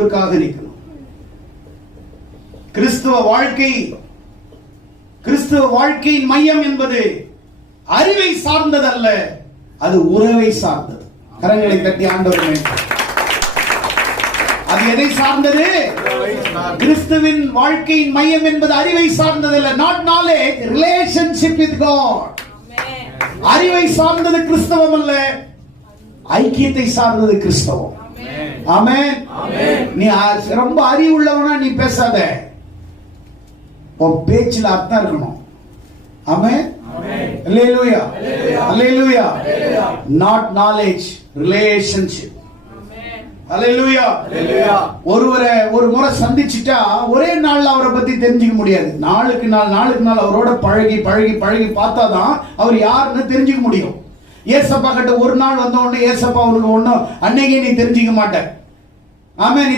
நிற்கணும். கிறிஸ்துவ வாழ்க்கையின் மையம் என்பது அறிவை சார்ந்ததல்ல, அது உறவை சார்ந்தது. கரங்களை தட்டி ஆண்டவரே. அது எதை சார்ந்தது? கிறிஸ்துவின் வாழ்க்கையின் மையம் என்பது அறிவை சார்ந்ததல்ல. Not knowledge, relationship with God. அறிவை சார்ந்தது கிறிஸ்தவம் அல்ல, ஐக்கியத்தை சார்ந்தது கிறிஸ்தவம். ஆமென். நீ ரொம்ப அறிவு உள்ளவனா நீ பேசாத, உன் பேச்சில் அர்த்தம் இருக்கணும். Amen. Hallelujah, hallelujah. Not knowledge, relationship. Hallelujah. ஒருவரை ஒரு முறை சந்திச்சிட்டா ஒரே நாள்ல அவரை பத்தி தெரிஞ்சுக்க முடியாது. நாளுக்கு நாள் அவரோட பழகி பழகி பழகி பார்த்தாதான் அவர் யாருன்னு தெரிஞ்சுக்க முடியும். ஏசப்பா கிட்ட ஒரு நாள் வந்த உடனே ஏசப்பா அவனுக்கு ஒண்ணும் அன்னைக்கே நீ தெரிஞ்சுக்க மாட்ட. ஆமென்.